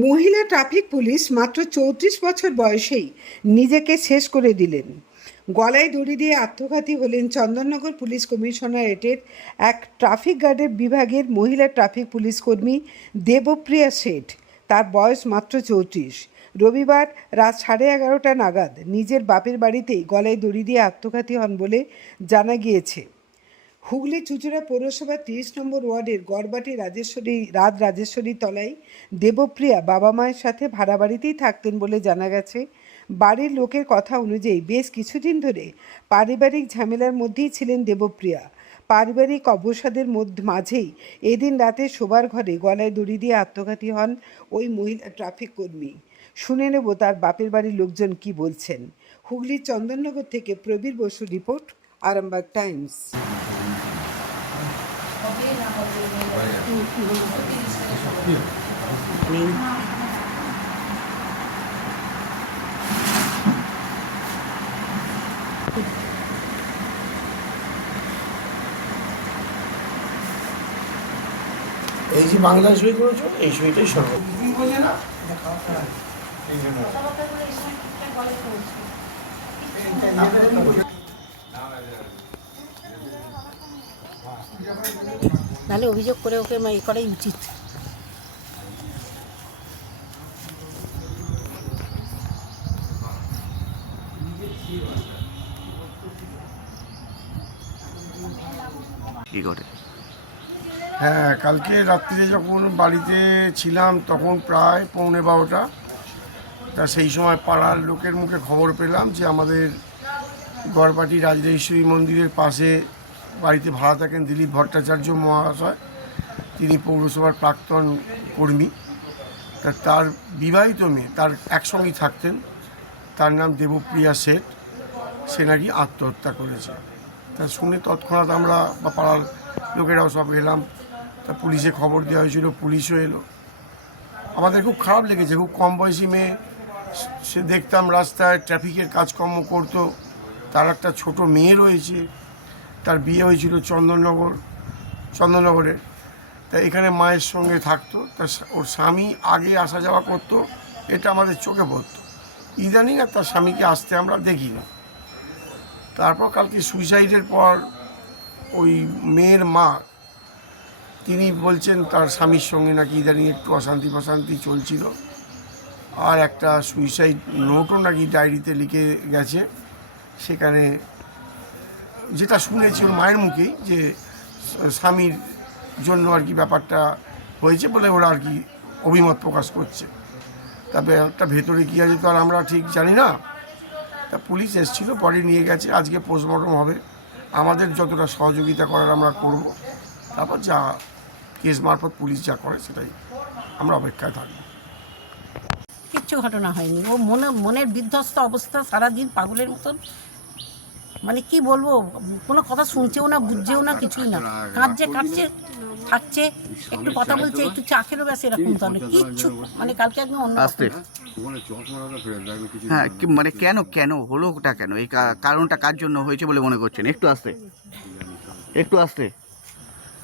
মহিলা traffic police মাত্র চৌত্রিশ বছর বয়সেই নিজেকে শেষ করে দিলেন। গলায় দড়ি দিয়ে আত্মঘাতী হলেন চন্দননগর পুলিশ কমিশনারেটের এক ট্রাফিক গার্ডের বিভাগের মহিলা ট্রাফিক পুলিশ কর্মী দেবপ্রিয়া শেঠ। তার বয়স মাত্র চৌত্রিশ। রবিবার রাত সাড়ে এগারোটা নাগাদ নিজের বাপের বাড়িতেই গলায় দড়ি দিয়ে আত্মঘাতী হন বলে জানা গিয়েছে। হুগলি চুচুড়া পৌরসভা তিরিশ নম্বর ওয়ার্ডের গড়বাটি রাজেশ্বরী রাত রাজেশ্বরী তলায় দেবপ্রিয়া বাবা মায়ের সাথে ভাড়া বাড়িতেই থাকতেন বলে জানা গেছে। বাড়ির লোকের কথা অনুযায়ী বেশ কিছুদিন ধরে পারিবারিক ঝামেলার মধ্যেই ছিলেন দেবপ্রিয়া। পারিবারিক অবসাদের মধ্যে মাঝেই এদিন রাতে শোবার ঘরে গলায় দড়ি দিয়ে আত্মঘাতী হন ওই মহিলা ট্রাফিক কর্মী। শুনে নেব তার বাপের বাড়ির লোকজন কি বলছেন। হুগলির চন্দননগর থেকে প্রবীর বসু রিপোর্ট, আরামবাগ টাইমস। এই যে বাংলায় সই করেছ এই সইটাই সর্ব নাহলে অভিযোগ করে ওকে এ করাই উচিত। কি করে হ্যাঁ কালকে রাত্রিরে যখন বাড়িতে ছিলাম তখন প্রায় পৌনে বারোটা। তা সেই সময় পাড়ার লোকের মুখে খবর পেলাম যে আমাদের গড়পাটি রাজরাজেশ্বরী মন্দিরের পাশে বাড়িতে ভাড়া থাকেন দিলীপ ভট্টাচার্য মহাশয়। তিনি পৌরসভার প্রাক্তন কর্মী। তা তার বিবাহিত মেয়ে, তার একসঙ্গেই থাকতেন। তার নাম দেবপ্রিয়া শেঠ। সে নাকি আত্মহত্যা করেছে। তা শুনে তৎক্ষণাৎ আমরা বা পাড়ার লোকেরাও সব এলাম। তা পুলিশে খবর দেওয়া হয়েছিল, পুলিশও এলো। আমাদের খুব খারাপ লেগেছে, খুব কম বয়সী মেয়ে। সে দেখতাম রাস্তায়, ট্রাফিকের কাজকর্ম করতো। তার একটা ছোট মেয়ে রয়েছে। তার বিয়ে হয়েছিল চন্দননগর, চন্দননগরে। তা এখানে মায়ের সঙ্গে থাকতো, তা ওর স্বামী আগে আসা যাওয়া করতো, এটা আমাদের চোখে পড়তো। ইদানিং আর তার স্বামীকে আসতে আমরা দেখি না। তারপর কালকে সুইসাইডের পর ওই মেয়ের মা, তিনি বলছেন তার স্বামীর সঙ্গে নাকি ইদানিং একটু অশান্তি ফশান্তি চলছিল। আর একটা সুইসাইড নোটও নাকি ডায়েরিতে লিখে গেছে, সেখানে যেটা শুনেছি ওর মায়ের মুখেই যে স্বামীর জন্য আর কি ব্যাপারটা হয়েছে বলে ওরা আর কি অভিমত প্রকাশ করছে। তবে একটা ভেতরে কী আছে তো আর আমরা ঠিক জানি না, তা পুলিশ এসেছিল, পরে নিয়ে গেছে, আজকে পোস্টমর্টম হবে। আমাদের যতটা সহযোগিতা করার আমরা করব। তারপর যা কেস মারফত পুলিশ যা করে সেটাই আমরা অপেক্ষায় থাকব। কিচ্ছু ঘটনা হয়নি। ও মনে, মনের বিধ্বস্ত অবস্থা সারাদিন পাগলের মতন মানে কি বলব কোনো কথা শুনছেও না বুঝছেও না কিছুই না। কাঁদছে কাঁদছে থাকছে একটু কথা বলছে একটু চা খেলো ব্যাস এরকম তো কিচ্ছু মানে কালকে একদম অন্য আসতে। হ্যাঁ মানে কেন কেন হলো ওটা কেন? এই কারণটা কার জন্য হয়েছে বলে মনে করছেন? একটু আসতে। একটু আসতে।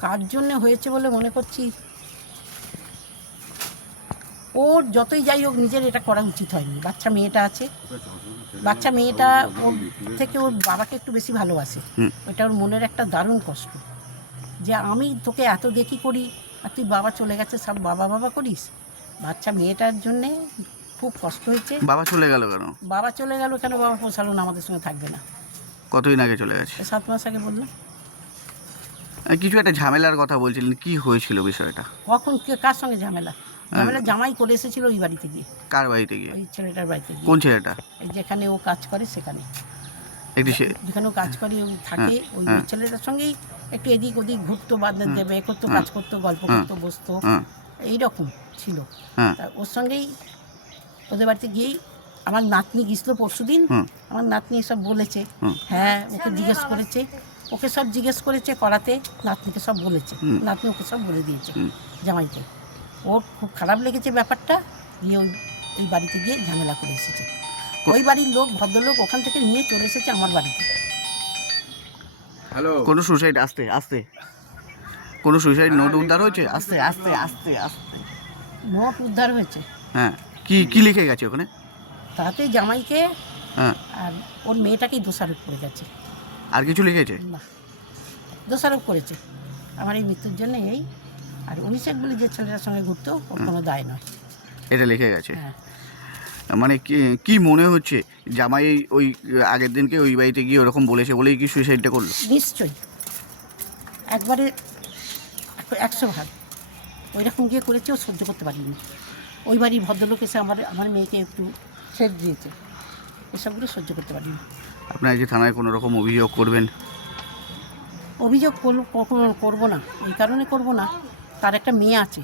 কার জন্য হয়েছে বলে মনে করছি? ওর যতই যাই হোক নিজের এটা করা উচিত হয়নি। বাচ্চা মেয়েটা আছে। বাচ্চা মেয়েটা ওর থেকে ওর বাবাকে একটু বেশি ভালোবাসে। ওটা ওর মনের একটা দারুণ কষ্ট। যে আমি তোকে এত দেখি করি আর তুই বাবা চলে গেছে সব বাবা বাবা করিস? বাচ্চা মেয়েটার জন্যে খুব কষ্ট হয়েছে। বাবা চলে গেল কেন? বাবা চলে গেল কেন? বাবা পোষালো না আমাদের সঙ্গে থাকবে না। কতদিন আগে চলে গেছে? সাত মাস আগে বললাম কিছু একটা ঝামেলার কথা বলছিলেন কি হয়েছিল বিষয়টা? কখন কার সঙ্গে ঝামেলা? ঝামেলা জামাই করে এসেছিল ওই বাড়িতে গিয়ে কার বাড়িতে গিয়ে ওই ছেলেটার বাড়িতে গিয়ে কোন ছেলেটা? যেখানে ও কাজ করে সেখানে। একটি যেখানে ও কাজ করে থাকে ওই হ্যাঁ। ছেলেটার সঙ্গেই একটু এদিক ওদিক ঘুরতো বাদ দেবে এ করতো কাজ করতো গল্প করতো বসতো। হ্যাঁ এইরকম ছিল। হ্যাঁ। ওর সঙ্গেই ওদের বাড়িতে গিয়েই আমার নাতনি গেছিল পরশু দিন। আমার নাতনি এসব বলেছে। হ্যাঁ ওকে জিজ্ঞেস করেছে। ওকে সব জিজ্ঞেস করেছে করাতে নাতনিকে সব বলেছে। নাতনি ওকে সব বলে দিয়েছে। জামাইকে। ওর খুব খারাপ লেগেছে ব্যাপারটা নিয়ে ওই বাড়িতে গিয়ে ঝামেলা করে এসেছে। ওই বাড়ির লোক ভদ্রলোক ওখান থেকে নিয়ে চলে এসেছে আমার বাড়িতে। হ্যালো। কোনো সুসাইড আসতে আসতে। কোনো সুসাইড নোট উদ্ধার হয়েছে? আস্তে আস্তে আস্তে আস্তে। নোট উদ্ধার হয়েছে। হ্যাঁ। কি কি লিখে গেছে ওখানে? তাতে জামাইকে হ্যাঁ। আর ওর মেয়েটাকেই দোষারোপ করে গেছে। আর কিছু লিখেছে? না। দোষারোপ করেছে। আমার এই মৃত্যুর জন্য এই আর অভিষেক বলে যে ছেলেটার সঙ্গে ঘুরতো ওর কোনো দায় নয়। এটা লিখে গেছে। হ্যাঁ। মানে কি কি মনে হচ্ছে? জামাই ওই আগের দিনকে ওই বাড়িতে গিয়ে ওরকম বলেছে বলেই কি সুইসাইডটা করল? নিশ্চয়ই। একবারে একশো ভাগ। ওই রকম গিয়ে করেছে ও সহ্য করতে পারিনি। ওই বাড়ির ভদ্রলোক এসে আমার আমার মেয়েকে একটু সেট দিয়েছে। এসবগুলো সহ্য করতে পারিনি। আপনারা যে থানায় কোনো রকম অভিযোগ করবেন? অভিযোগ করব না। এই কারণে করব না। তার একটা মেয়ে আছে।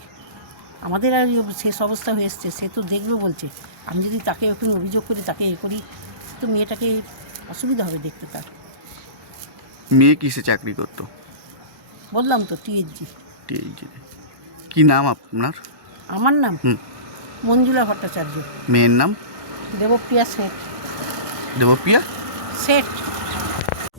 আমাদের আর শেষ অবস্থা হয়ে এসছে সে তো দেখবে বলছে। আমি যদি তাকে এখন অভিযোগ করি তাকে এ করি তো মেয়েটাকে অসুবিধা হবে দেখতে তার। মেয়ে কিসে চাকরি করতো? বললাম তো টিএসজি টিএইচজিতে কি নাম আপনার? আমার নাম হুম। মঞ্জুলা ভট্টাচার্য। মেয়ের নাম? দেবপ্রিয়া শেঠ। দেবপ্রিয়া? শেঠ।